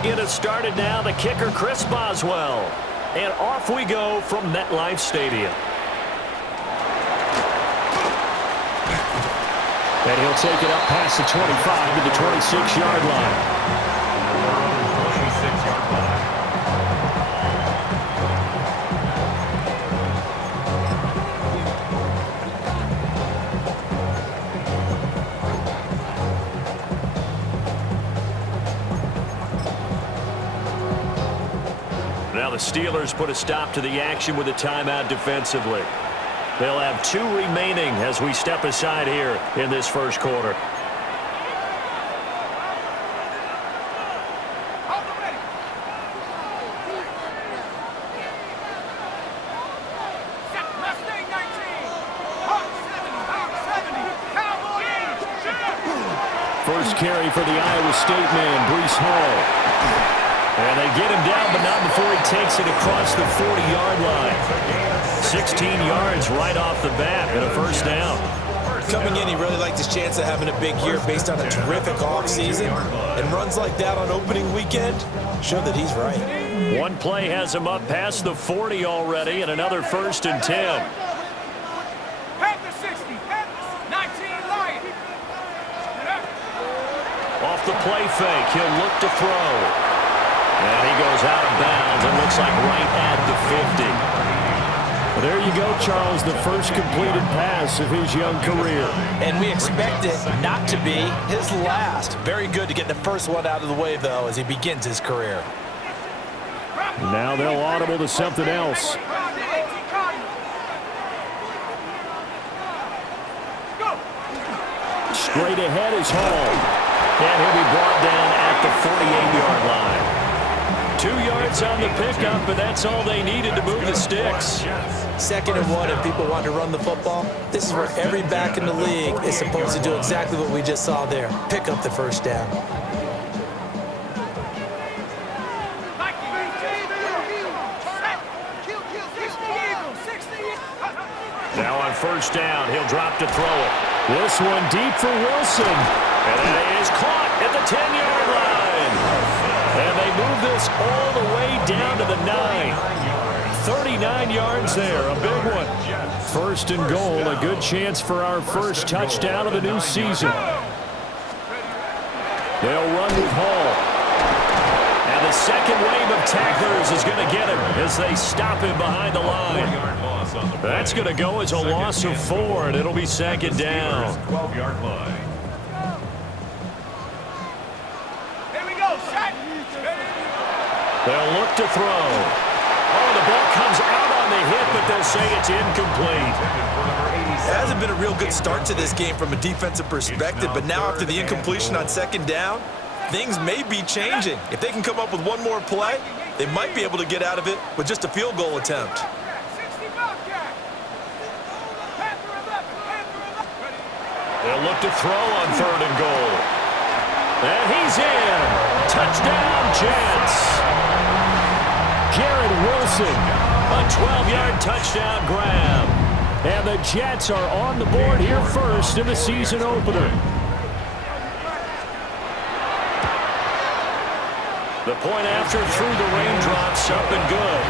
to get us started now, the kicker, Chris Boswell. And off we go from MetLife Stadium. And he'll take it up past the 25 to the 26-yard line. 26-yard line. Now the Steelers put a stop to the action with a timeout defensively. They'll have 2 remaining as we step aside here in this first quarter. First carry for the Iowa State man, Breece Hall. And they get him down, but not before he takes it across the 40-yard line. 16 yards right off the bat and a first down. Coming in, he really liked his chance of having a big year based on a terrific offseason. And runs like that on opening weekend show that he's right. One play has him up past the 40 already, and another 1st and 10. Off the play fake, he'll look to throw. And he goes out of bounds and looks like right at the 50. Well, there you go, Charles, the first completed pass of his young career. And we expect it not to be his last. Very good to get the first one out of the way, though, as he begins his career. Now they'll audible to something else. Straight ahead is Hall. And he'll be brought down at the 48-yard line. 2 yards on the pickup, but that's all they needed to move the sticks. 2nd and 1, if people want to run the football, this is where every back in the league is supposed to do exactly what we just saw there. Pick up the first down. Now on first down, he'll drop to throw it. This one deep for Wilson. And it is caught at the 10-yard line. And they move this all the way down to the 9. 39 yards there, a big one. 1st and goal, a good chance for our first touchdown of the new season. They'll run with Hall. And the second wave of tacklers is going to get him as they stop him behind the line. That's going to go as a loss of 4, and it'll be 2nd down. 12-yard line. They'll look to throw. Oh, the ball comes out on the hit, but they'll say it's incomplete. It hasn't been a real good start to this game from a defensive perspective, but now after the incompletion on 2nd down, things may be changing. If they can come up with one more play, they might be able to get out of it with just a field goal attempt. They'll look to throw on 3rd and goal. And he's in. Touchdown, Jets. Garrett Wilson. A 12-yard touchdown grab. And the Jets are on the board here first in the season opener. The point after through the raindrops up and good.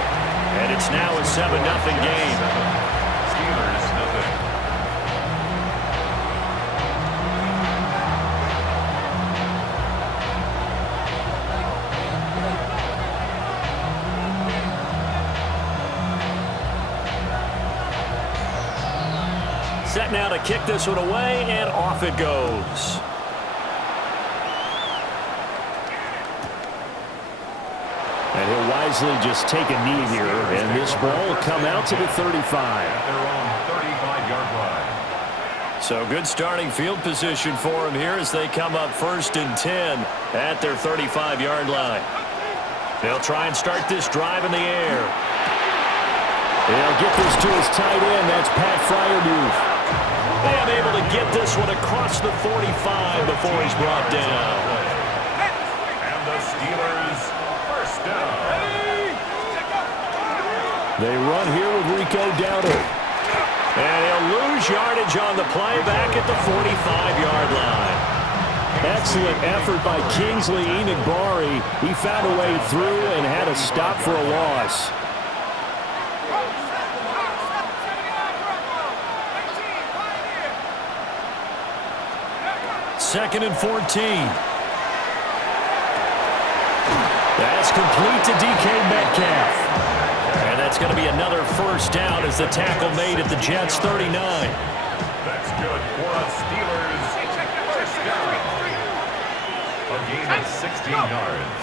And it's now a 7-0 game. Steelers, nothing. Set now to kick this one away, and off it goes. And he'll wisely just take a knee here, and this ball will come out to the 35. At their own 35-yard line. So good starting field position for him here as they come up 1st and 10 at their 35-yard line. They'll try and start this drive in the air. They'll get this to his tight end. That's Pat Freiermuth. They are able to get this one across the 45 before he's brought down. And the Steelers, first down. They run here with Rico Dowdle. And he'll lose yardage on the play back at the 45-yard line. Excellent effort by Kingsley Enagbare. He found a way through and had a stop for a loss. Second and 14. That's complete to DK Metcalf. And that's going to be another first down as the tackle made at the Jets' 39. That's good for a Steelers first down. A gain of 16 yards.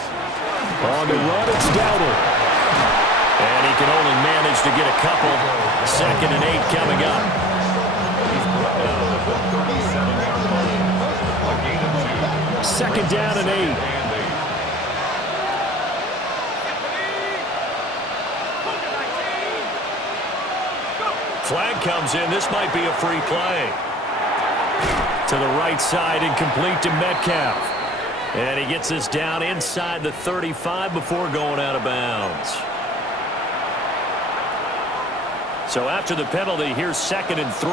On the run, it's Dowdle. And he can only manage to get a couple. Second and 8 coming up. He's brought down at the 37-yard line. A gain of 2. Second down and 8. Flag comes in. This might be a free play. To the right side and complete to Metcalf. And he gets this down inside the 35 before going out of bounds. So after the penalty, here's second and 3.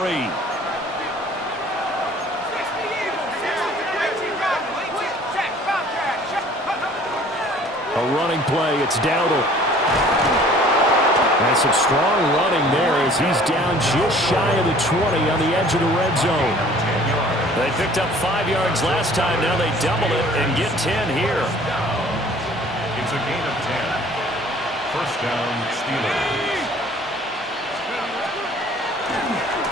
A running play. It's Dowdle. And some strong running there as he's down just shy of the 20 on the edge of the red zone. They picked up 5 yards last time. Now they double it and get 10 here. It's a gain of 10. First down, Steelers.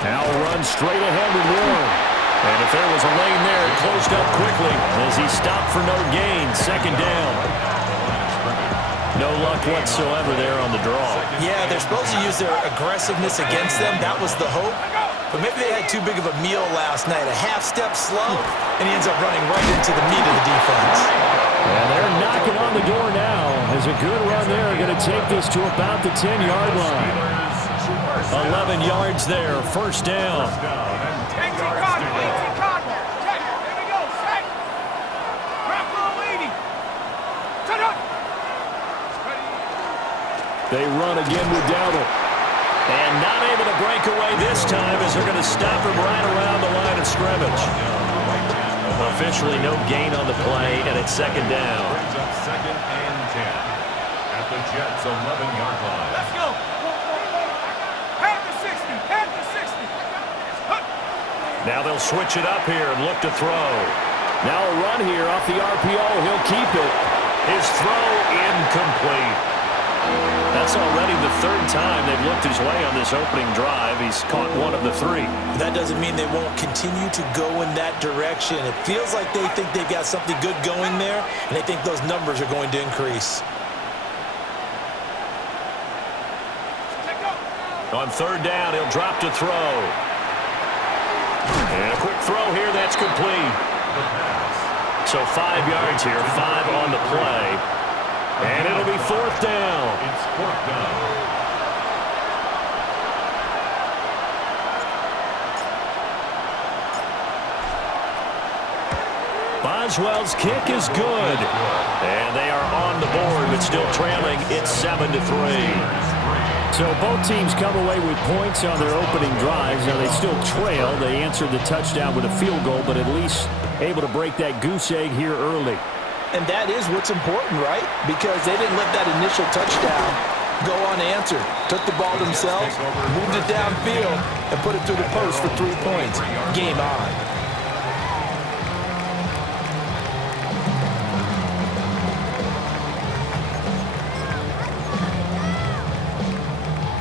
Now run straight ahead with Warren. And if there was a lane there, it closed up quickly as he stopped for no gain. Second down. No luck whatsoever there on the draw. Yeah, they're supposed to use their aggressiveness against them. That was the hope. But maybe they had too big of a meal last night. A half step slow, and he ends up running right into the meat of the defense. And they're knocking on the door now. As a good run there, going to take this to about the 10-yard line. 11 yards there, first down. They run again with Dowdle. And not able to break away this time as they're going to stop him right around the line of scrimmage. Officially no gain on the play, and it's second down. Brings up second and 10 at the Jets' 11-yard line. Let's go. Head to 60. Head to 60. Now they'll switch it up here and look to throw. Now a run here off the RPO. He'll keep it. His throw incomplete. That's already the third time they've looked his way on this opening drive. He's caught one of the 3. That doesn't mean they won't continue to go in that direction. It feels like they think they've got something good going there, and they think those numbers are going to increase. On third down, he'll drop to throw. And a quick throw here, that's complete. So 5 yards here, 5 on the play. And it'll be fourth down. It's fourth down. Boswell's kick is good. And they are on the board, but still trailing. It's 7-3. So both teams come away with points on their opening drives. Now they still trail. They answered the touchdown with a field goal, but at least able to break that goose egg here early. And that is what's important, right? Because they didn't let that initial touchdown go unanswered. Took the ball themselves, moved it downfield, and put it through the post for 3 points. Game on.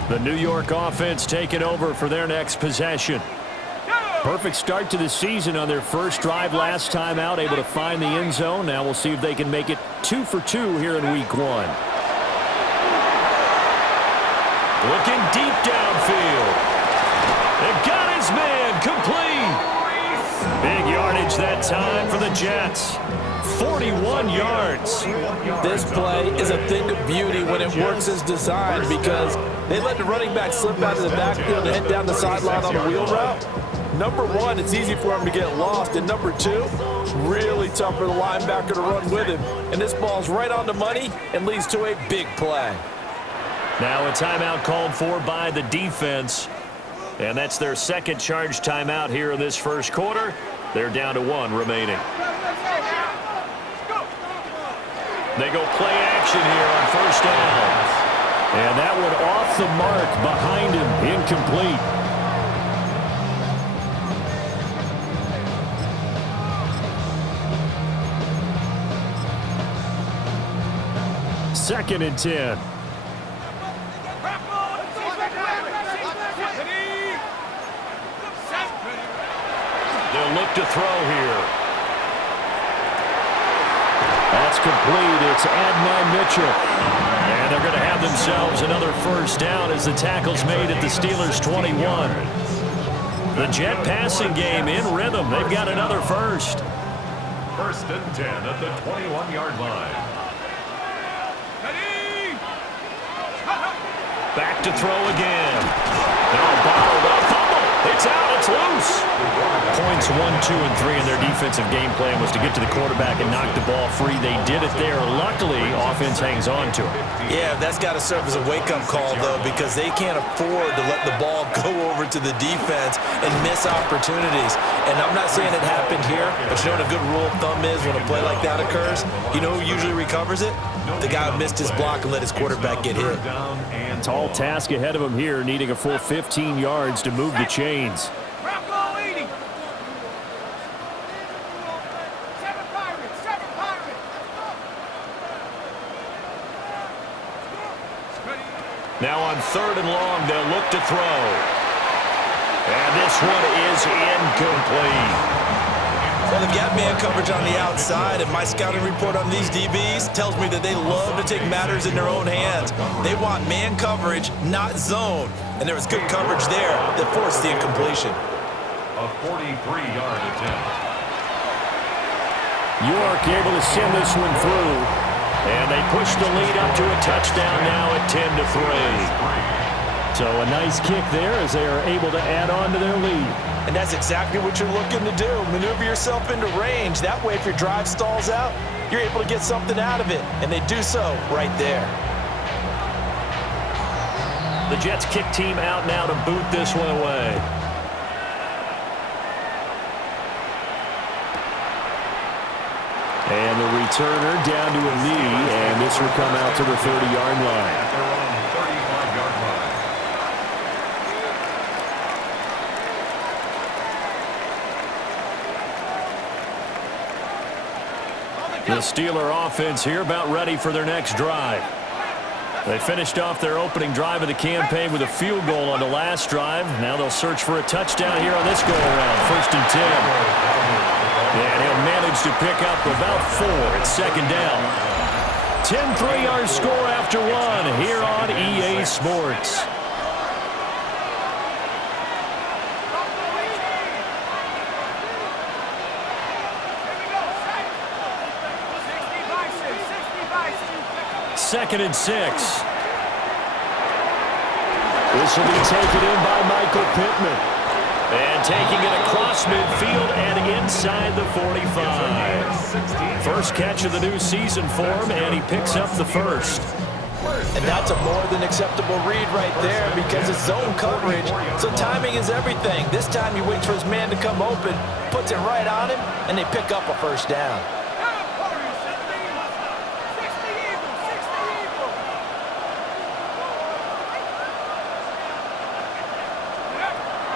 The New York offense taking over for their next possession. Perfect start to the season on their first drive last time out, able to find the end zone. Now we'll see if they can make it 2 for 2 here in week 1. Looking deep downfield. They got his man complete. Big yardage that time for the Jets. 41 yards. This play is a thing of beauty when it works as designed because they let the running back slip out of the backfield and head down the sideline on the wheel route. Number one, it's easy for him to get lost. And number two, really tough for the linebacker to run with him. And this ball's right on the money and leads to a big play. Now a timeout called for by the defense. And that's their second charge timeout here in this first quarter. They're down to 1 remaining. They go play action here on first down. And that one off the mark behind him, incomplete. Second and 10. They'll look to throw here. That's complete. It's Adnan Mitchell. And they're going to have themselves another first down as the tackle's made at the Steelers' 21. The Jet passing game in rhythm. They've got another first. First and 10 at the 21-yard line. Back to throw again. Now bottled up. Fumble. It's out. It's loose. Points 1, 2, and 3 in their defensive game plan was to get to the quarterback and knock the ball free. They did it there. Luckily, offense hangs on to it. Yeah, that's got to serve as a wake-up call, though, because they can't afford to let the ball go over to the defense and miss opportunities. And I'm not saying it happened here, but you know what a good rule of thumb is when a play like that occurs? You know who usually recovers it? The guy who missed his block and let his quarterback get hit. Tall task ahead of him here, needing a full 15 yards to move the chains. Now on third and long, they'll look to throw. And this one is incomplete. Well, they've got man coverage on the outside, and my scouting report on these DBs tells me that they love to take matters in their own hands. They want man coverage, not zone. And there was good coverage there that forced the incompletion. A 43-yard attempt. York able to send this one through. And they push the lead up to a touchdown now at 10-3. So a nice kick there as they are able to add on to their lead. And that's exactly what you're looking to do. Maneuver yourself into range. That way, if your drive stalls out, you're able to get something out of it. And they do so right there. The Jets kick team out now to boot this one away. And the returner down to a knee, and this will come out to the 30-yard line. At their own 35-yard line. The Steeler offense here about ready for their next drive. They finished off their opening drive of the campaign with a field goal on the last drive. Now they'll search for a touchdown here on this go-around. First and 10. And he'll manage to pick up about 4 at second down. 10-3 our score after 1 here on EA Sports. Second and 6. This will be taken in by Michael Pittman. And taking it across midfield and inside the 45. First catch of the new season for him, and he picks up the first. And that's a more than acceptable read right there because it's zone coverage, so timing is everything. This time he waits for his man to come open, puts it right on him, and they pick up a first down.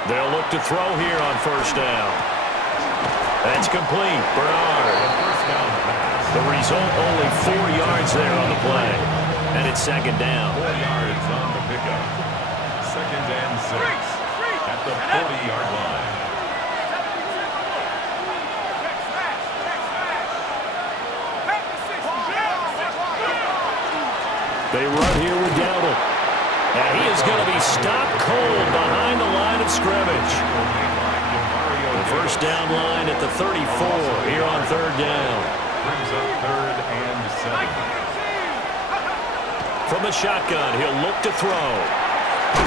They'll look to throw here on first down. That's complete. Bernard. The result, only 4 yards there on the play. And it's second down. 4 yards on the pickup. Second and 6 at the 40-yard line. They run here with Dowdle. And he is going to be stopped cold behind the line of scrimmage. The first down line at the 34 here on third down. Brings up third and 7. From the shotgun, he'll look to throw.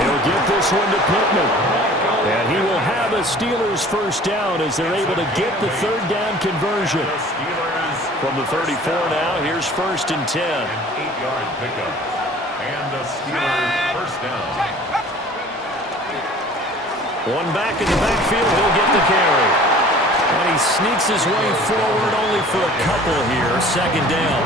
He'll get this one to Pittman. And he will have a Steelers first down as they're able to get the third down conversion. The Steelers From the 34 now, here's first and 10. an 8-yard pickup. And the Steelers first down. One back in the backfield, he'll get the carry. And he sneaks his way forward only for a couple here. Second down.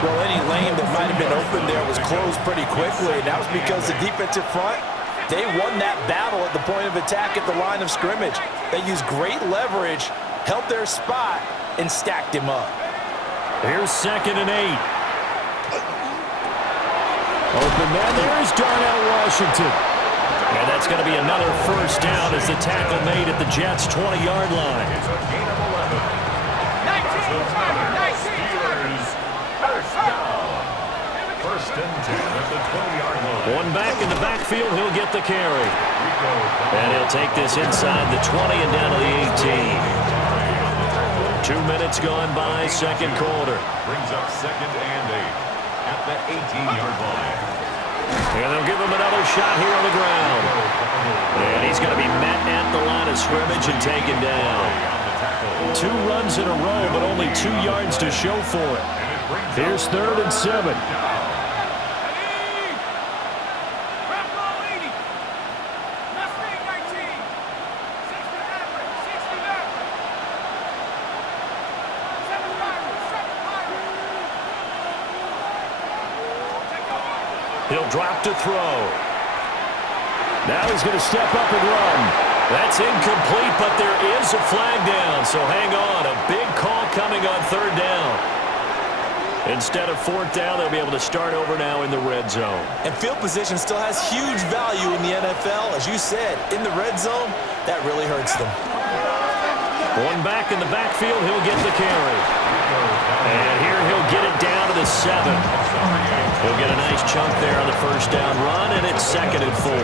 Well, any lane that might have been open there was closed pretty quickly. And that was because the defensive front, they won that battle at the point of attack at the line of scrimmage. They used great leverage, held their spot, and stacked him up. Here's 2nd and 8. Open man, there's Darnell Washington. And that's going to be another first down as the tackle made at the Jets' 20-yard line. It's a gain of 11. 1st and 10 at the 20-yard line. One back in the backfield, he'll get the carry. And he'll take this inside the 20 and down to the 18. 2 minutes gone by, second quarter. Brings up 2nd and 8 at the 18-yard line. And they'll give him another shot here on the ground. And he's going to be met at the line of scrimmage and taken down. 2 runs in a row, but only 2 yards to show for it. Here's 3rd and 7. He'll drop to throw. Now he's going to step up and run. That's incomplete, but there is a flag down, so hang on. A big call coming on 3rd down. Instead of 4th down, they'll be able to start over now in the red zone. And field position still has huge value in the NFL. As you said, in the red zone, that really hurts them. One back in the backfield, he'll get the carry. And here he'll get it down to the 7. He'll get a nice chunk there on the first down run, and it's 2nd and 4.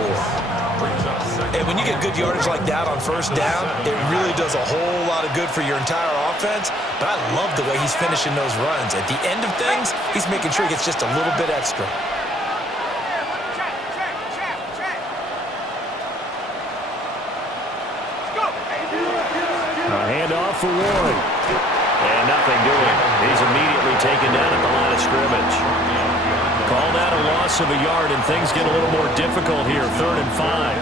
And when you get good yardage like that on first down, it really does a whole lot of good for your entire offense. But I love the way he's finishing those runs. At the end of things, he's making sure he gets just a little bit extra. A handoff for Warren. And nothing doing. He's immediately taken down at the line of scrimmage. Called out a loss of a yard, and things get a little more difficult here. 3rd and 5.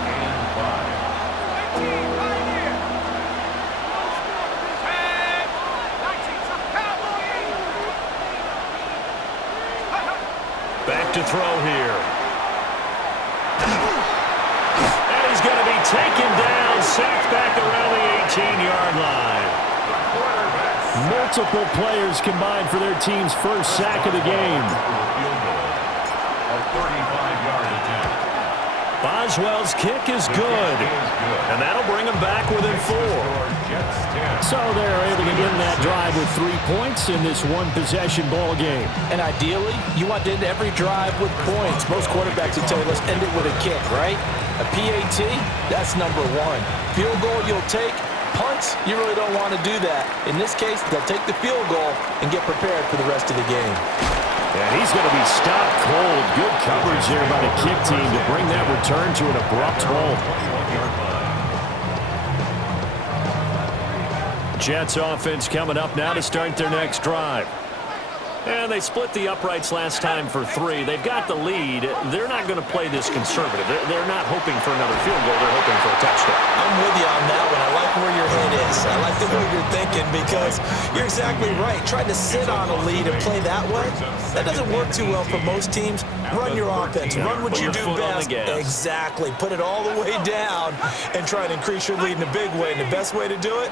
Back to throw here. And he's going to be taken down, sacked back around the 18-yard line. Multiple players combined for their team's first sack of the game. Boswell's kick is good, and that'll bring them back within 4. So they're able to end that drive with 3 points in this one-possession ball game. And ideally, you want to end every drive with points. Most quarterbacks would tell you, let's end it with a kick, right? A PAT, that's number 1. Field goal you'll take. Punts, you really don't want to do that. In this case, they'll take the field goal and get prepared for the rest of the game. And he's going to be stopped cold. Good coverage there by the kick team to bring that return to an abrupt halt. Jets offense coming up now to start their next drive. And they split the uprights last time for 3. They've got the lead. They're not going to play this conservative. They're not hoping for another field goal. They're hoping for a touchdown. I'm with you on that one. I like where your head is. I like the way you're thinking because you're exactly right. Trying to sit on a lead and play that way, that doesn't work too well for most teams. Run your offense. Run what you do best. Exactly. Put it all the way down and try and increase your lead in a big way. And the best way to do it,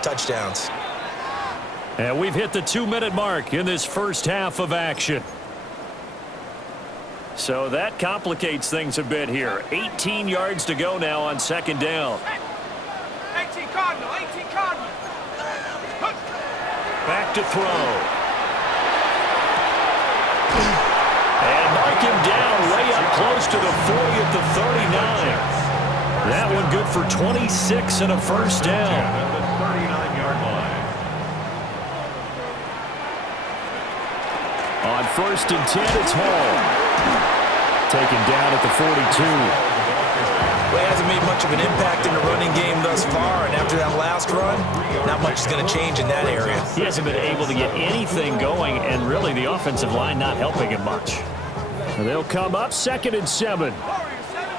touchdowns. And we've hit the 2-minute mark in this first half of action. So that complicates things a bit here. 18 yards to go now on 2nd down. 18 Cardinal, 18 Cardinal. Back to throw. And mark him down way up close to the 40 at the 39. That one good for 26 and a first down. On 1st and 10, it's Hall. Taken down at the 42. Well, he hasn't made much of an impact in the running game thus far, and after that last run, not much is going to change in that area. He hasn't been able to get anything going, and really the offensive line not helping him much. And they'll come up 2nd and 7. Warriors 70.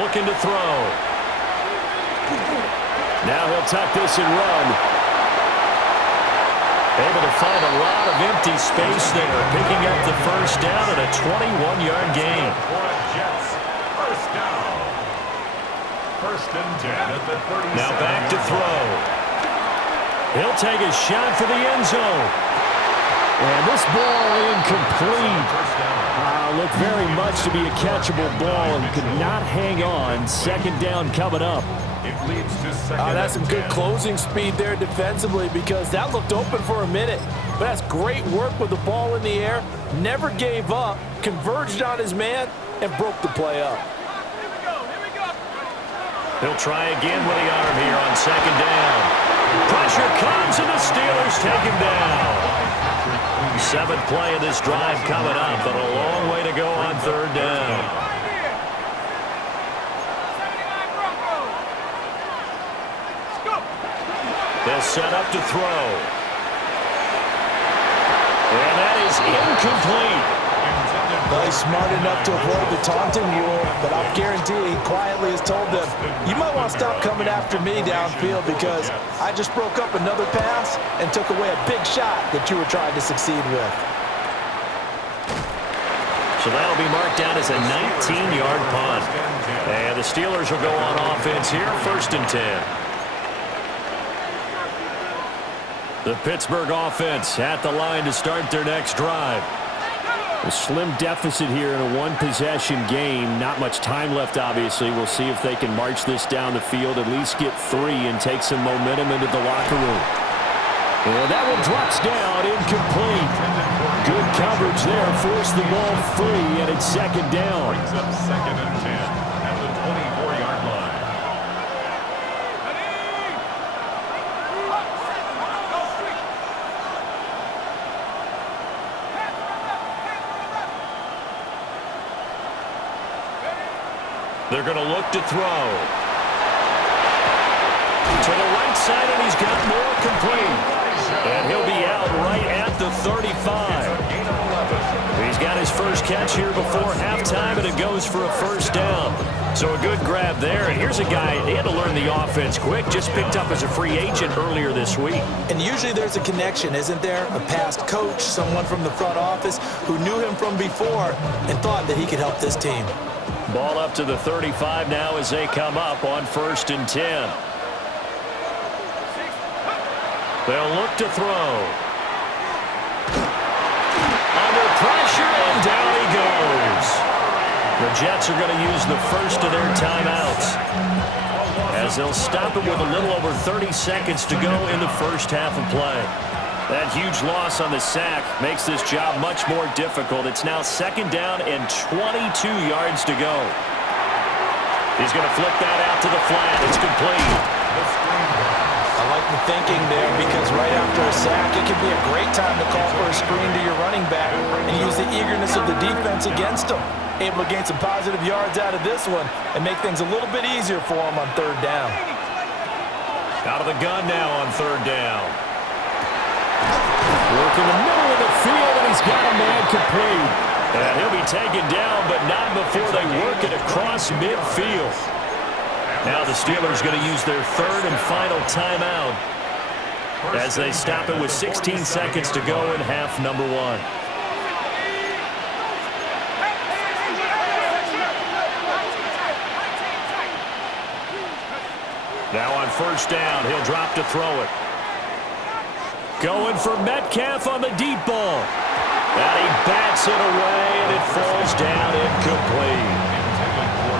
Looking to throw. Now he'll tuck this and run. Able to find a lot of empty space there, picking up the first down and a 21-yard gain. Jets, first down. First and 10 at the 37. Now back to throw. He'll take a shot for the end zone. And this ball incomplete. Looked very much to be a catchable ball and could not hang on. Second down coming up. It leads to second. That's some good closing speed there defensively because that looked open for a minute. But that's great work with the ball in the air. Never gave up, converged on his man, and broke the play up. He'll try again with the arm here on second down. Pressure comes and the Steelers take him down. Seventh play of this drive coming up, but a long way to go on third down. They'll set up to throw. And that is incomplete. Well, he's smart enough to avoid the taunting rule, but I'll guarantee he quietly has told them, you might want to stop coming after me downfield because I just broke up another pass and took away a big shot that you were trying to succeed with. So that'll be marked down as a 19-yard punt. And the Steelers will go on offense here, first and 10. The Pittsburgh offense at the line to start their next drive. A slim deficit here in a one-possession game. Not much time left, obviously. We'll see if they can march this down the field, at least get 3 and take some momentum into the locker room. And that one drops down, incomplete. Good coverage there, forced the ball free, and it's second down. Brings up second and 10 at the 24-yard line. They're going to look to throw. To the right side, and he's got more complete. And he'll be out right at the 35. He's got his first catch here before halftime, and it goes for a first down. So a good grab there. And here's a guy, he had to learn the offense quick, just picked up as a free agent earlier this week. And usually there's a connection, isn't there? A past coach, someone from the front office who knew him from before and thought that he could help this team. Ball up to the 35 now as they come up on first and 10. They'll look to throw. Under pressure, and down he goes. The Jets are going to use the first of their timeouts as they'll stop it with a little over 30 seconds to go in the first half of play. That huge loss on the sack makes this job much more difficult. It's now second down and 22 yards to go. He's going to flip that out to the flat. It's complete. I like the thinking there because right after a sack, it can be a great time to call for a screen to your running back and use the eagerness of the defense against him. Able to gain some positive yards out of this one and make things a little bit easier for him on third down. Out of the gun now on third down. Work in the middle of the field, and he's got a man complete. And he'll be taken down, but not before they work it across midfield. Now the Steelers going to use their third and final timeout as they stop it with 16 seconds to go in half number 1. Now on first down, he'll drop to throw it. Going for Metcalf on the deep ball. And he bats it away, and it falls down incomplete.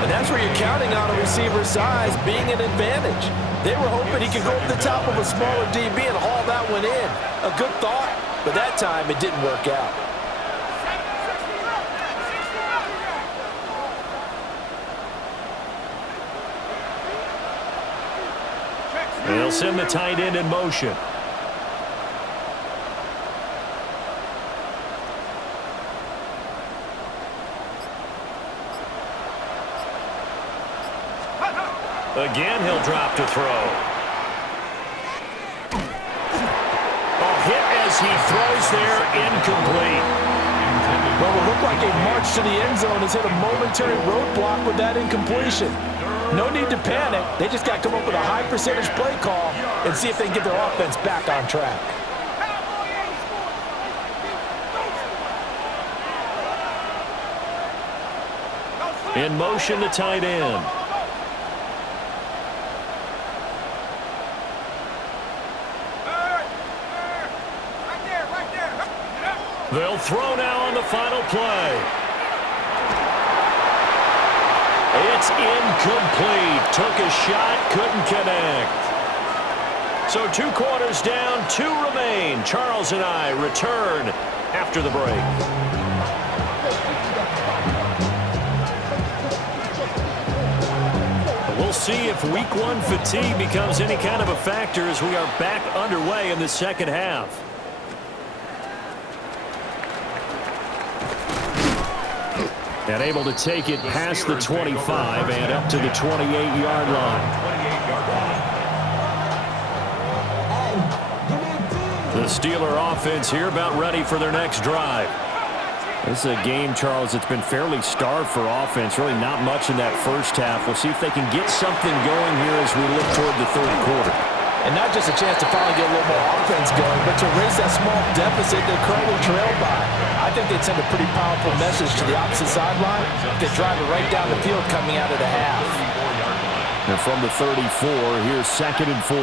And that's where you're counting on a receiver's size being an advantage. They were hoping he could go up the top of a smaller DB and haul that one in. A good thought, but that time it didn't work out. They'll send the tight end in motion. Again, he'll drop to throw. A hit as he throws there, incomplete. Well, it looked like a march to the end zone has hit a momentary roadblock with that incompletion. No need to panic. They just got to come up with a high percentage play call and see if they can get their offense back on track. In motion, the tight end. They'll throw now on the final play. It's incomplete. Took a shot, couldn't connect. So 2 quarters down, 2 remain. Charles and I return after the break. We'll see if week 1 fatigue becomes any kind of a factor as we are back underway in the second half. And able to take it past the 25 and up to the 28-yard line. The Steeler offense here about ready for their next drive. This is a game, Charles, that's been fairly starved for offense. Really not much in that first half. We'll see if they can get something going here as we look toward the third quarter. And not just a chance to finally get a little more offense going, but to erase that small deficit they're currently trailed by. I think they'd send a pretty powerful message to the opposite sideline if they drive it right down the field coming out of the half. And from the 34, here's 2nd and 4.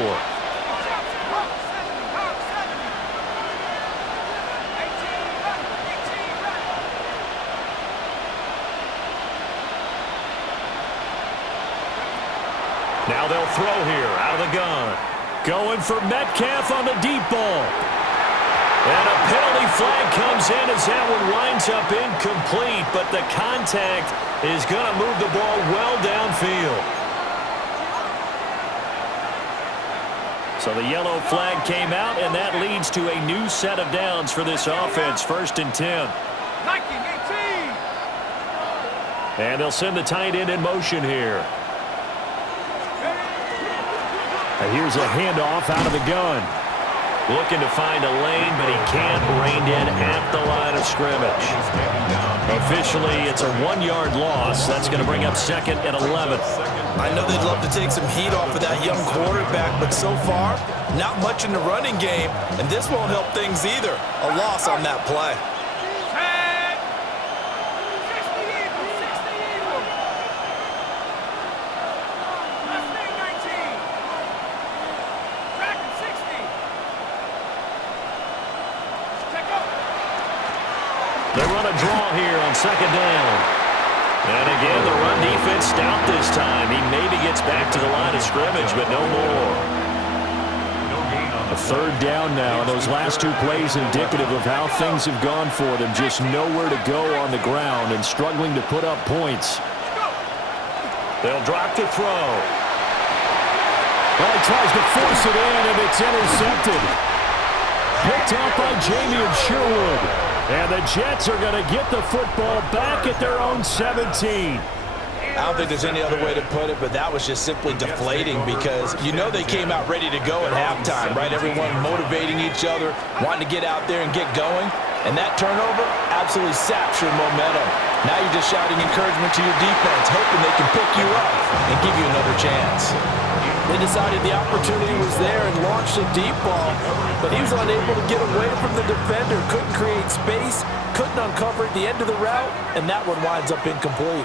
Now they'll throw here out of the gun. Going for Metcalf on the deep ball. And a penalty flag comes in as that one winds up incomplete, but the contact is going to move the ball well downfield. So the yellow flag came out, and that leads to a new set of downs for this offense. 1st and 10. And they'll send the tight end in motion here. And here's a handoff out of the gun. Looking to find a lane, but he can't rein in at the line of scrimmage. Officially, it's a 1-yard loss. That's going to bring up 2nd and 11. I know they'd love to take some heat off of that young quarterback, but so far, not much in the running game, and this won't help things either. A loss on that play. They run a draw here on 2nd down. And again, the run defense stout this time. He maybe gets back to the line of scrimmage, but no more. A 3rd down now. Those last 2 plays indicative of how things have gone for them. Just nowhere to go on the ground and struggling to put up points. They'll drop to throw. Well, he tries to force it in, and it's intercepted. Picked out by Jamien Sherwood. And the Jets are going to get the football back at their own 17. I don't think there's any other way to put it, but that was just simply deflating because you know they came out ready to go at halftime, right? Everyone motivating each other, wanting to get out there and get going. And that turnover absolutely saps your momentum. Now you're just shouting encouragement to your defense, hoping they can pick you up and give you another chance. They decided the opportunity was there and launched a deep ball, but he was unable to get away from the defender, couldn't create space, couldn't uncover at the end of the route, and that one winds up incomplete.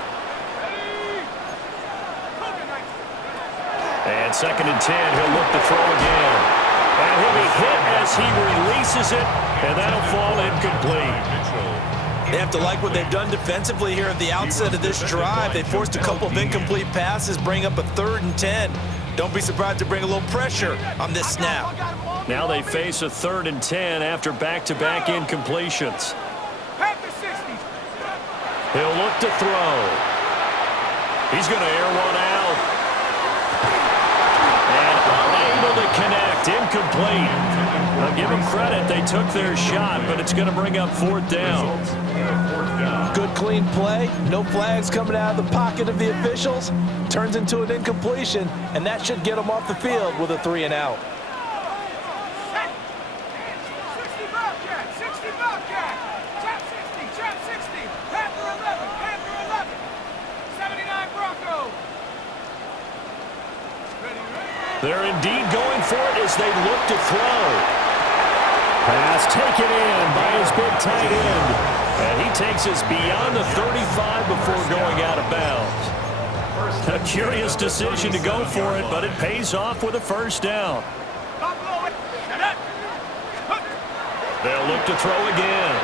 And 2nd and 10, he'll look to throw again. And he'll be hit as he releases it, and that'll fall incomplete. They have to like what they've done defensively here at the outset of this drive. They forced a couple of incomplete passes, bring up a 3rd and 10. Don't be surprised to bring a little pressure on this snap. Now they face a 3rd and 10 after back-to-back incompletions. He'll look to throw. He's going to air one out. And unable to connect. Incomplete. I'll give them credit. They took their shot, but it's going to bring up 4th down. Good clean play. No flags coming out of the pocket of the officials. Turns into an incompletion, and that should get them off the field with a 3 and out. They're indeed going for it as they look to throw. Pass taken in by his big tight end. And he takes us beyond the 35 before going out of bounds. A curious decision to go for it, but it pays off with a first down. They'll look to throw again.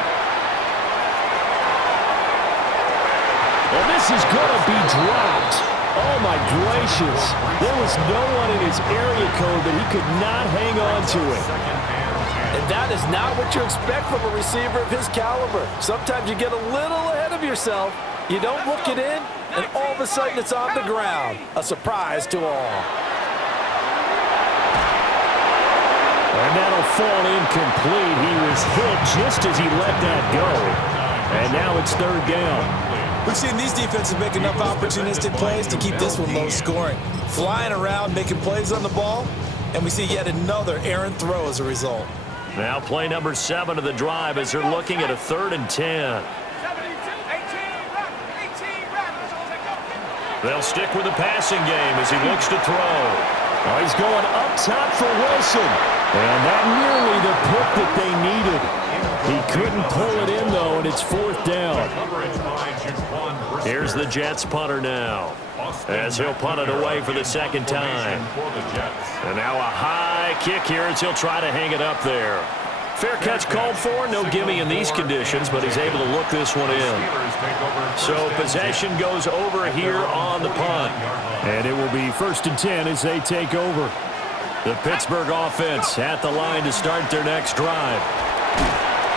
Well, this is going to be dropped. Oh, my gracious. There was no one in his area code that he could not hang on to it. And that is not what you expect from a receiver of his caliber. Sometimes you get a little ahead of yourself. You don't look it in, and all of a sudden it's on the ground. A surprise to all. And that'll fall incomplete. He was hit just as he let that go. And now it's third down. We've seen these defenses make enough opportunistic plays to keep this one low scoring. Flying around, making plays on the ball, and we see yet another errant throw as a result. Now play number 7 of the drive as they're looking at a 3rd and 10. They'll stick with the passing game as he looks to throw. Oh, he's going up top for Wilson. And that nearly the pick that they needed. He couldn't pull it in, though, and it's 4th down. Here's the Jets punter now, as he'll punt it away for the 2nd time. And now a high kick here as he'll try to hang it up there. Fair catch called for, no gimme in these conditions, but he's able to look this one in. So possession goes over here on the punt. And it will be 1st and 10 as they take over. The Pittsburgh offense at the line to start their next drive.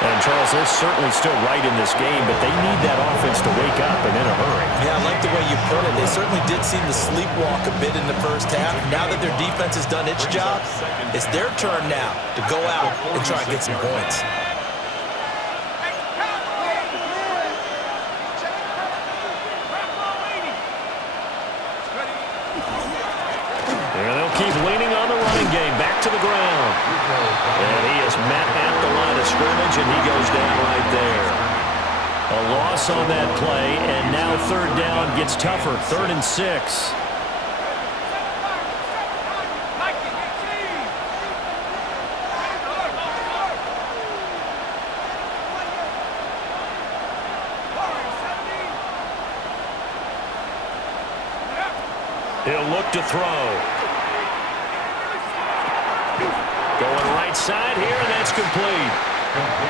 And, Charles, they're certainly still right in this game, but they need that offense to wake up and in a hurry. Yeah, I like the way you put it. They certainly did seem to sleepwalk a bit in the first half. Now that their defense has done its job, it's their turn now to go out and try and get some points. And they'll keep leaning on the running game. Back to the ground. And he is met at the line of scrimmage, and he goes down right there. A loss on that play, and now 3rd down gets tougher. 3rd and 6. He'll look to throw. Going right side here, and that's complete.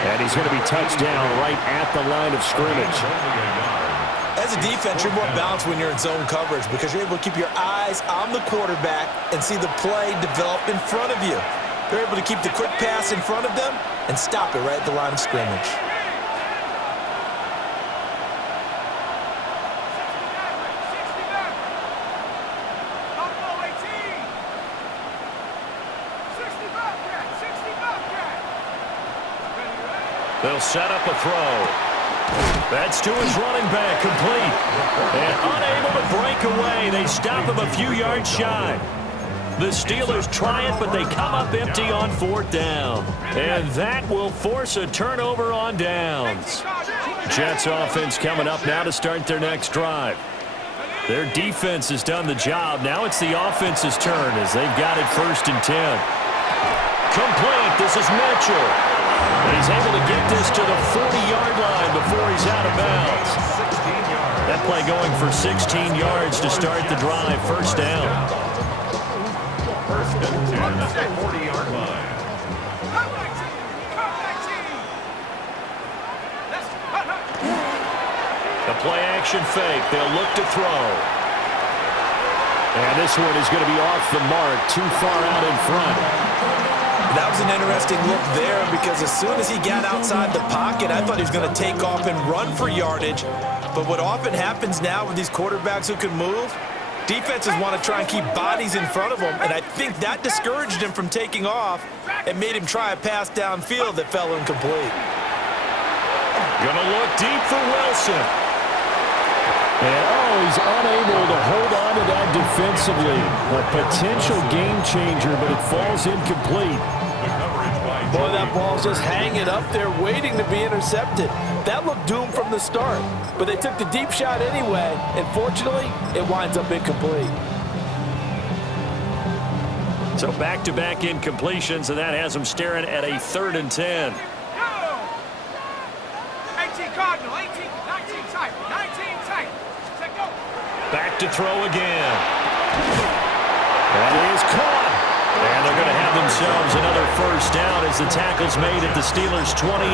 And he's going to be touched down right at the line of scrimmage. As a defense, you're more balanced when you're in zone coverage because you're able to keep your eyes on the quarterback and see the play develop in front of you. They're able to keep the quick pass in front of them and stop it right at the line of scrimmage. They'll set up a throw. That's to his running back, complete. And unable to break away. They stop him a few yards shy. The Steelers try it, but they come up empty on 4th down. And that will force a turnover on downs. Jets offense coming up now to start their next drive. Their defense has done the job. Now it's the offense's turn as they've got it 1st and 10. Complete. This is Mitchell. And he's able to get this to the 40-yard line before he's out of bounds. That play going for 16 yards to start the drive. 1st down. 1st and 10 at the 40-yard line. The play action fake. They'll look to throw. And this one is going to be off the mark, too far out in front. That was an interesting look there because as soon as he got outside the pocket, I thought he was going to take off and run for yardage. But what often happens now with these quarterbacks who can move, defenses want to try and keep bodies in front of them, and I think that discouraged him from taking off and made him try a pass downfield that fell incomplete. Gonna look deep for Wilson. And, he's unable to hold on to that defensively. A potential game changer, but it falls incomplete. Boy, that ball's just hanging up there waiting to be intercepted. That looked doomed from the start, but they took the deep shot anyway, and fortunately, it winds up incomplete. So back-to-back incompletions, and that has them staring at a 3rd and 10. 18 Cardinal, 18, 19 tight, 19 tight. Set go. Back to throw again. That is caught. And they're going to have themselves another first down as the tackle's made at the Steelers' 28.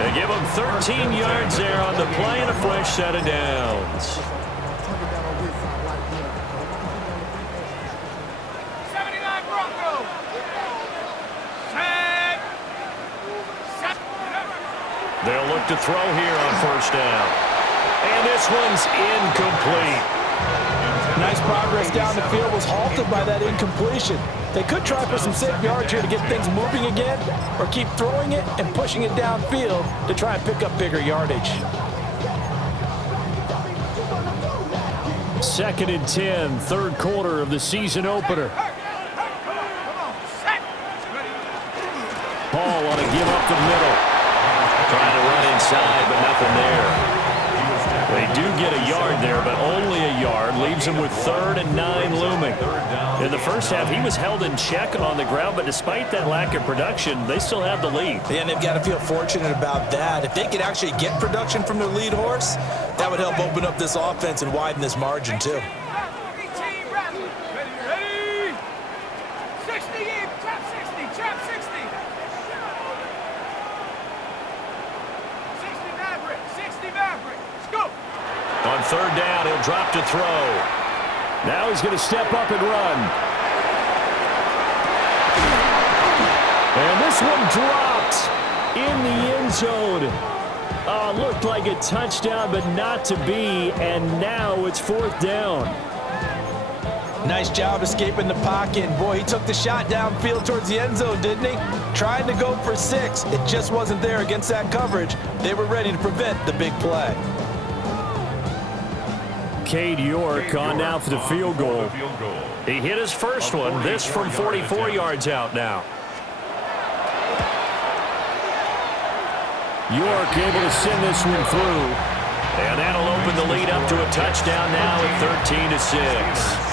They give them 13 yards there on the play and a fresh set of downs. 79 Broncos. Set. They'll look to throw here on first down. And this one's incomplete. Nice progress down the field, was halted by that incompletion. They could try for some safe yards here to get things moving again, or keep throwing it and pushing it downfield to try and pick up bigger yardage. 2nd and 10, 3rd quarter of the season opener. Come on, set. Paul want to give up the middle. Trying to run inside, but nothing there. They do get a yard there, but only a yard. Leaves them with 3rd and 9 looming. In the first half, he was held in check on the ground, but despite that lack of production, they still have the lead. Yeah, and they've got to feel fortunate about that. If they could actually get production from their lead horse, that would help open up this offense and widen this margin, too. 18 ready. Ready. 60 in. Trap 60. Trap 60. 60 Maverick. 60 Maverick. Let's go. On 3rd down, he'll drop to throw. Now he's going to step up and run. And this one dropped in the end zone. Looked like a touchdown, but not to be. And now it's 4th down. Nice job escaping the pocket. Boy, he took the shot downfield towards the end zone, didn't he? Trying to go for 6. It just wasn't there against that coverage. They were ready to prevent the big play. Cade York on now for the field goal. He hit his first one. This from 44 yards out now. York able to send this one through. And that'll open the lead up to a touchdown now at 13-6.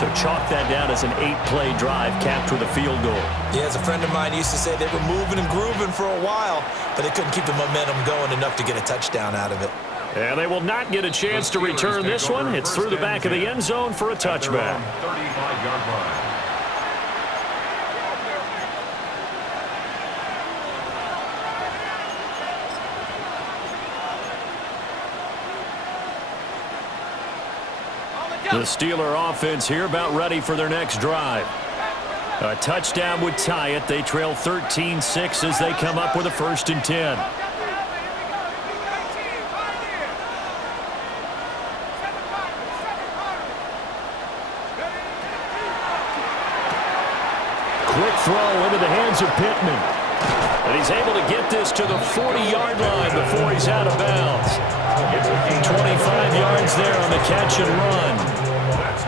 So chalk that down as an 8-play drive capped with a field goal. Yeah, as a friend of mine used to say, they were moving and grooving for a while, but they couldn't keep the momentum going enough to get a touchdown out of it. And they will not get a chance to return this one. It's through the back of the end zone for a touchback. 35-yard line. The Steeler offense here about ready for their next drive. A touchdown would tie it. They trail 13-6 as they come up with a 1st and 10. Quick throw into the hands of Pittman. And he's able to get this to the 40-yard line before he's out of bounds. 25 yards there on the catch and run.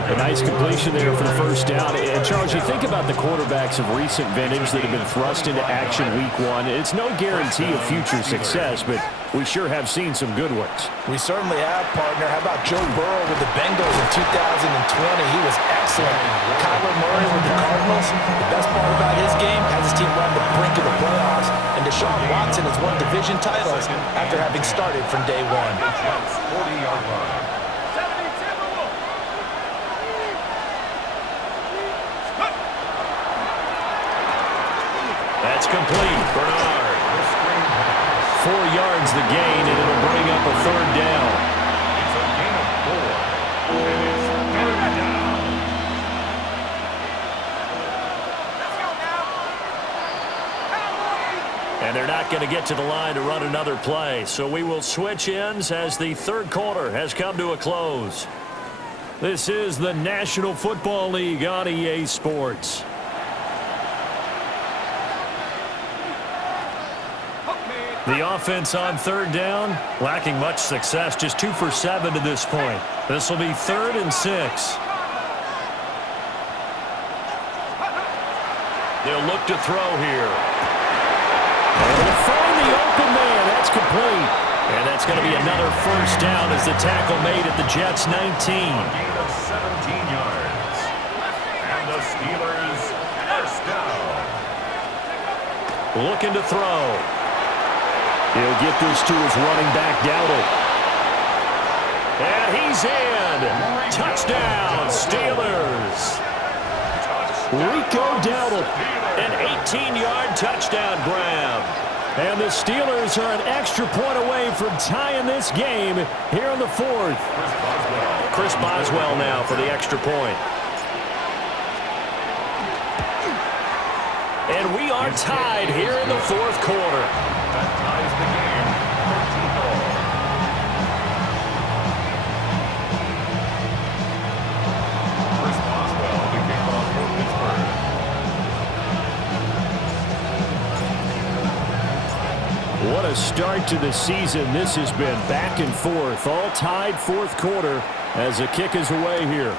A nice completion there for the first down. And Charles, you think about the quarterbacks of recent vintage that have been thrust into action week 1. It's no guarantee of future success, but we sure have seen some good ones. We certainly have, partner. How about Joe Burrow with the Bengals in 2020? He was excellent. Kyler Murray with the Cardinals. The best part about his game has his team run the brink of the playoffs. And Deshaun Watson has won division titles after having started from day 1. 40-yard line. That's complete. Bernard. 4 yards the gain, and it'll bring up a 3rd down. It's a gain of 4. And it's 3rd down. Let's go now. And they're not going to get to the line to run another play. So we will switch ends as the 3rd quarter has come to a close. This is the National Football League on EA Sports. The offense on 3rd down, lacking much success, just 2 for 7 to this point. This will be 3rd and 6. They'll look to throw here. And to find the open man, that's complete. And that's going to be another first down as the tackle made at the Jets' 19. Gain of 17 yards. And the Steelers, first down. Looking to throw. He'll get this to his running back, Dowdle. And he's in. Touchdown, Steelers. Rico Dowdle, an 18-yard touchdown grab. And the Steelers are an extra point away from tying this game here in the fourth. Chris Boswell now for the extra point. And we are tied here in the fourth quarter. That ties the game. 13-all. Chris Boswell, the kickoff for Pittsburgh. What a start to the season. This has been back and forth, all tied fourth quarter as the kick is away here.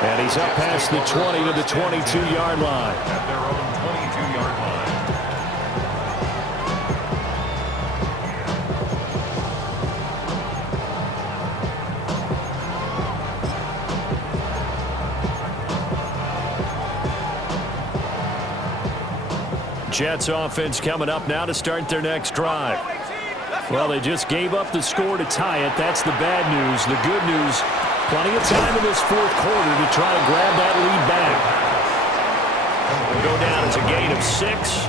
And he's up past the 20 to the 22-yard line. At their own 22-yard line. Jets offense coming up now to start their next drive. Well, they just gave up the score to tie it. That's the bad news. The good news, plenty of time in this fourth quarter to try to grab that lead back. We'll go down as a gain of 6.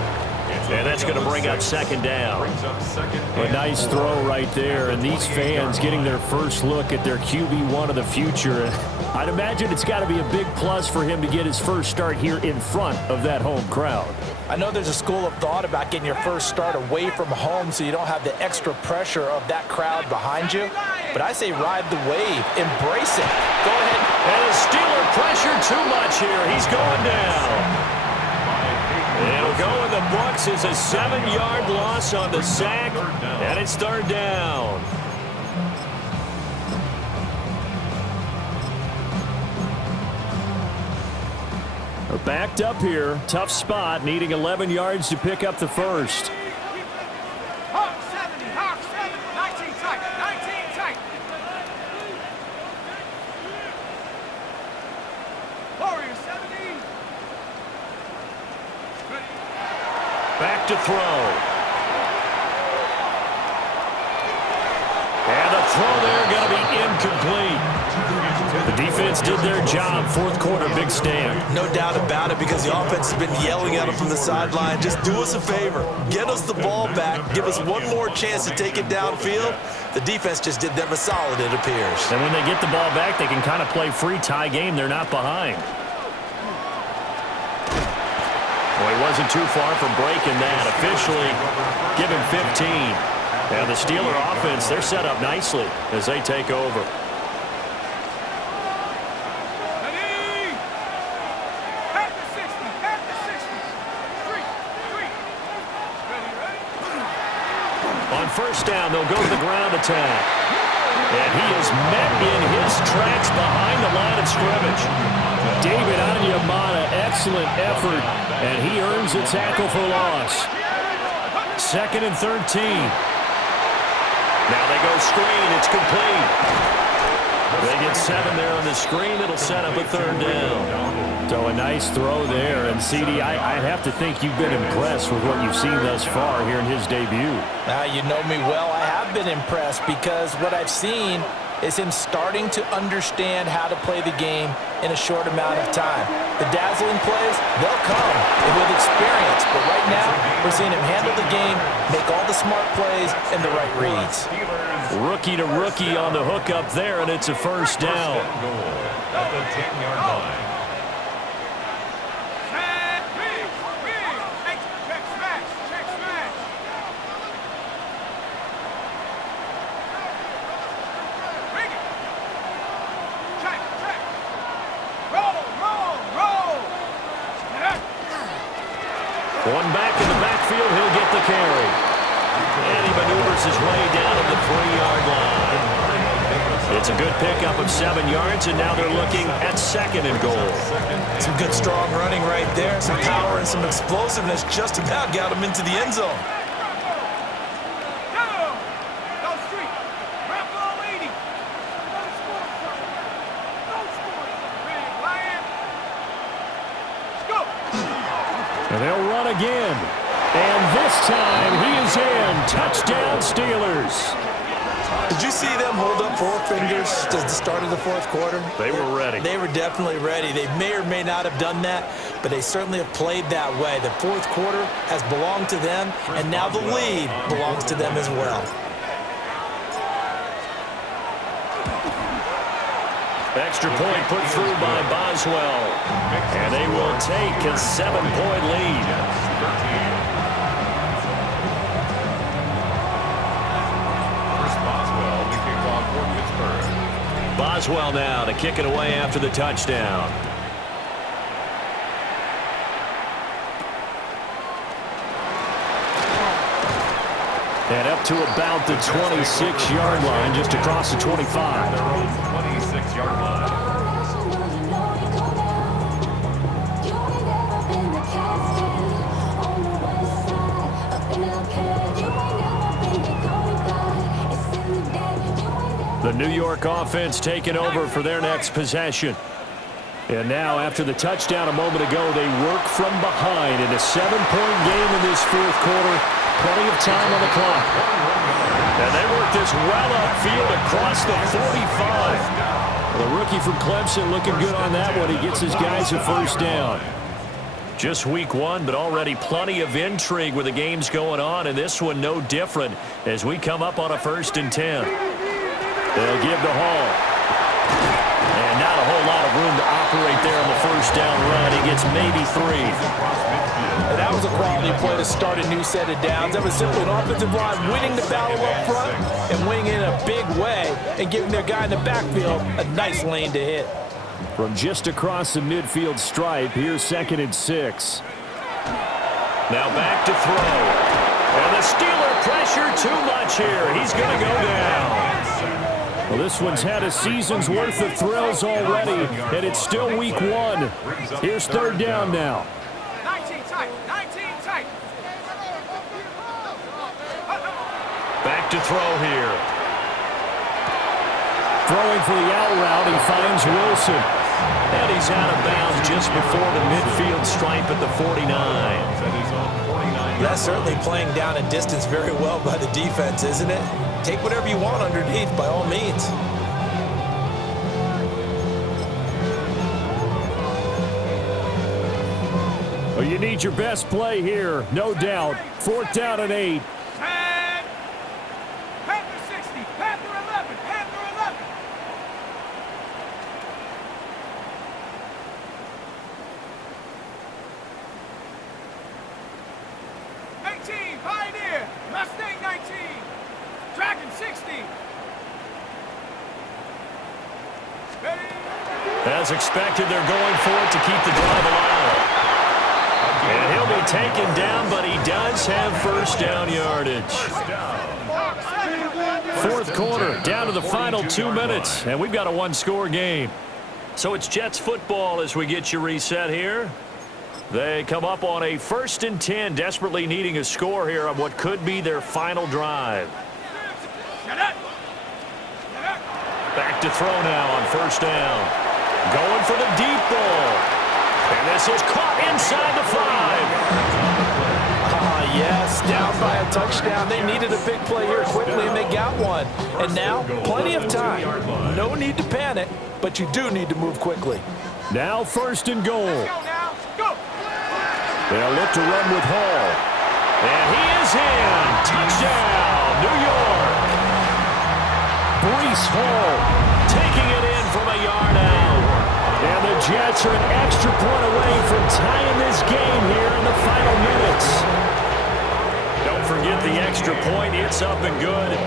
And that's going to bring up second down. A nice throw right there, and these fans getting their first look at their QB1 of the future. I'd imagine it's got to be a big plus for him to get his first start here in front of that home crowd. I know there's a school of thought about getting your first start away from home so you don't have the extra pressure of that crowd behind you. But I say ride the wave. Embrace it. Go ahead. And the Steeler pressure too much here. He's going down. It'll go in the books as a 7-yard loss on the sack, and it's third down. They're backed up here. Tough spot, needing 11 yards to pick up the first. Hawk 70, Hawk 7, 19 tight, 19 tight. Warriors 70. Back to throw. And the throw there going to be incomplete. The defense did their job. Fourth quarter, big stand. No doubt about it, because the offense has been yelling at him from the sideline. Just do us a favor. Get us the ball back. Give us one more chance to take it downfield. The defense just did them a solid, it appears. And when they get the ball back, they can kind of play free tie game. They're not behind. Well, he wasn't too far from breaking that. Officially, give him 15. And the Steeler offense, they're set up nicely as they take over. Ready? Back to 60, back to 60. Three. Ready? On first down, they'll go to the ground attack. And he is met in his tracks behind the line of scrimmage. David Onyemata, excellent effort, and he earns a tackle for loss. Second and 13. Now they go screen. It's complete. They get 7 there on the screen. It'll set up a third down. So a nice throw there. And, CD, I have to think you've been impressed with what you've seen thus far here in his debut. Now, you know me well. I have been impressed because what I've seen is him starting to understand how to play the game in a short amount of time. The dazzling plays, they'll come with experience. But right now, we're seeing him handle the game, make all the smart plays, and the right reads. Rookie to rookie on the hook up there, and it's a first down. At the 10-yard line. Check smash. Bring it. Check. Roll. One back in the backfield, he'll get the carry. And he maneuvers his way down to the 3-yard line. It's a good pickup of 7 yards, and now they're looking at second and goal. Some good strong running right there. Some power and some explosiveness just about got him into the end zone. Go street. Grab ball 80. And they'll run again. And this time he is in. Touchdown, Steelers. Did you see them hold up four fingers at the start of the fourth quarter? They were ready. They were definitely ready. They may or may not have done that, but they certainly have played that way. The fourth quarter has belonged to them, and now the lead belongs to them as well. Extra point put through by Boswell. And they will take a 7-point lead. Boswell now to kick it away after the touchdown. And up to about the 26-yard line, just across the 25. Their own 26-yard line. The New York offense taking over for their next possession. And now, after the touchdown a moment ago, they work from behind in a 7-point game in this fourth quarter. Plenty of time on the clock. And they work this well upfield across the 45. The rookie from Clemson looking good on that one. He gets his guys a first down. Just week one, but already plenty of intrigue with the games going on, and this one no different as we come up on a 1st and 10. They'll give to Hall. And not a whole lot of room to operate there on the first down run. He gets maybe 3. And that was a quality play to start a new set of downs. That was simply an offensive line winning the battle up front and winning in a big way and giving their guy in the backfield a nice lane to hit. From just across the midfield stripe, here's 2nd and 6. Now back to throw. And the Steeler pressure too much here. He's going to go down. Well, this one's had a season's worth of thrills already, and it's still week one. Here's 3rd down now. 19 tight, 19 tight. Back to throw here. Throwing for the out route, he finds Wilson. And he's out of bounds just before the midfield stripe at the 49. That's certainly playing down in distance very well by the defense, isn't it? Take whatever you want underneath, by all means. Well, you need your best play here, no doubt. 4th down and 8. And Panther 60, Panther 11, Panther 11. 18, Pioneer, Mustang 19, Dragon 60. Ready? As expected, they're going for it to keep the drive alive. And he'll be taken down, but he does have first down yardage. 4th quarter, down to the final 2 minutes, and we've got a 1-score game. So it's Jets football as we get you reset here. They come up on a 1st and 10, desperately needing a score here on what could be their final drive. Back to throw now on 1st down. Going for the deep ball. And this is caught inside the 5. Yes, down by a touchdown. They needed a big play here quickly, and they got one. And now, plenty of time. No need to panic, but you do need to move quickly. Now 1st and goal. Go now, go. They'll look to run with Hall. And he is in. Touchdown, New York. Breece Hall Taking it in from a yard out. And the Jets are an extra point away from tying this game here in the final minutes. Don't forget the extra point. It's up and good.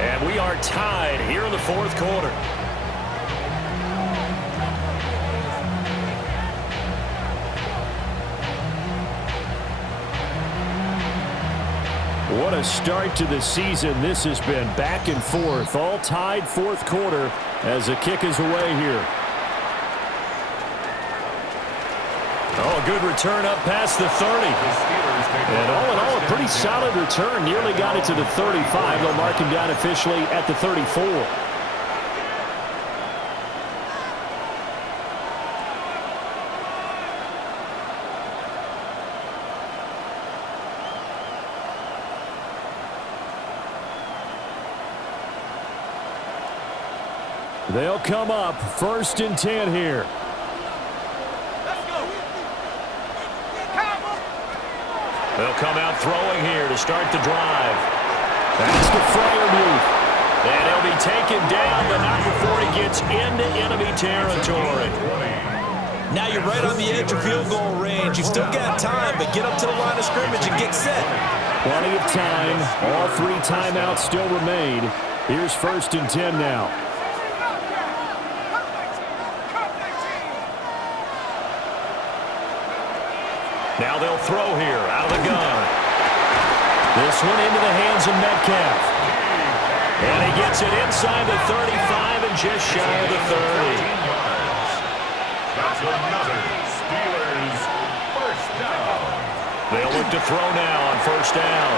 And we are tied here in the 4th quarter. What a start to the season this has been. Back and forth, all tied 4th quarter as the kick is away here. Oh, a good return up past the 30. And all in all, a pretty solid return. Nearly got it to the 35. They'll mark him down officially at the 34. They'll come up 1st and 10 here. Let's go. Come on. They'll come out throwing here to start the drive. That's to Freiermuth. And he'll be taken down, but not before he gets into enemy territory. Now you're right on the edge of field goal range. You've still got time, but get up to the line of scrimmage and get set. Plenty of time. All 3 timeouts still remain. Here's 1st and 10 now. Now they'll throw here out of the gun. This one into the hands of Metcalf. And he gets it inside the 35 and just shy of the 30. That's another Steelers first down. They'll look to throw now on 1st down.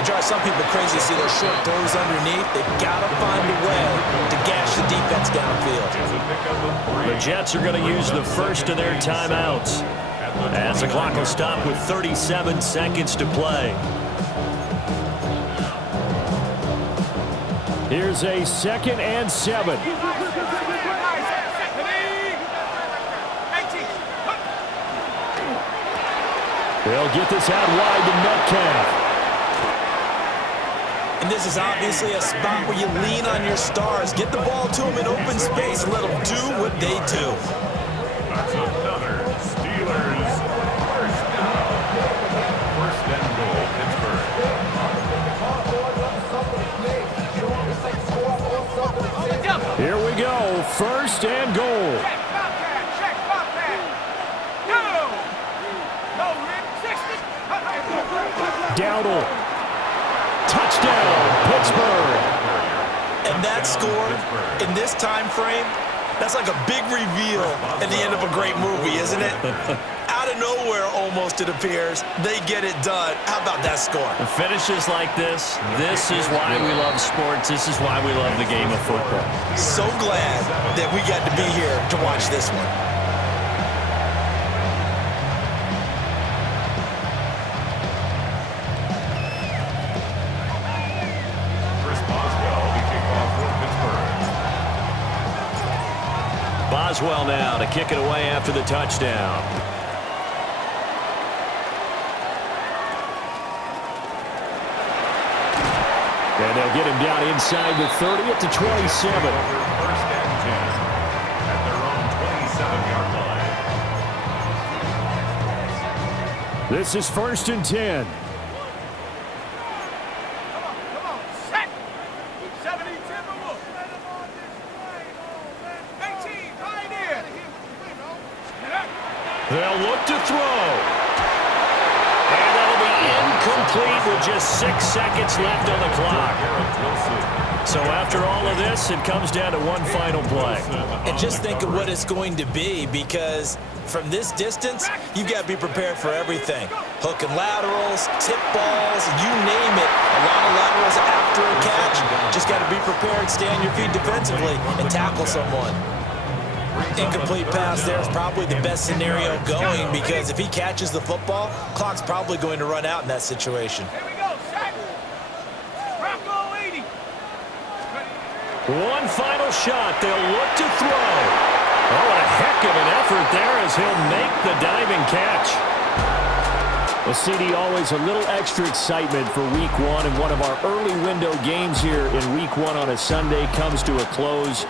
It drives some people crazy to see those short throws underneath. They've got to find a way to gash the defense downfield. The Jets are going to use the first of their timeouts, as the clock will stop with 37 seconds to play. Here's a 2nd and 7. They'll get this out wide to Metcalf. And this is obviously a spot where you lean on your stars. Get the ball to them in open space and let them do what they do. That's another Steelers first down. 1st and goal, Pittsburgh. Here we go. 1st and goal. Check Bobcat. Go. No, Rick. 60. Dowdle. Touchdown, Pittsburgh. And that score, in this time frame, that's like a big reveal at the end of a great movie, isn't it? Out of nowhere, almost, it appears, they get it done. How about that score? Finishes like this is why we love sports. This is why we love the game of football. So glad that we got to be here to watch this one. Boswell now to kick it away after the touchdown. And they'll get him down inside the 30 at the 27. 1st and 10 at their own 27-yard line. This is 1st and 10. Come on. Set. 70 Timberwolves. 18 Pioneer. They'll look to throw. And that'll be incomplete with just 6 seconds left on the clock. So after all of this, it comes down to one final play. And just think of what it's going to be, because from this distance, you've got to be prepared for everything. Hook and laterals, tip balls, you name it. A lot of laterals after a catch. Just got to be prepared, stay on your feet defensively, and tackle someone. Incomplete pass there is probably the best scenario going, because if he catches the football, clock's probably going to run out in that situation. Here we go. Set. Bronco 80. One final shot. They'll look to throw. Oh, what a heck of an effort there as he'll make the diving catch. Well, CD, always a little extra excitement for Week 1, and one of our early window games here in Week 1 on a Sunday comes to a close.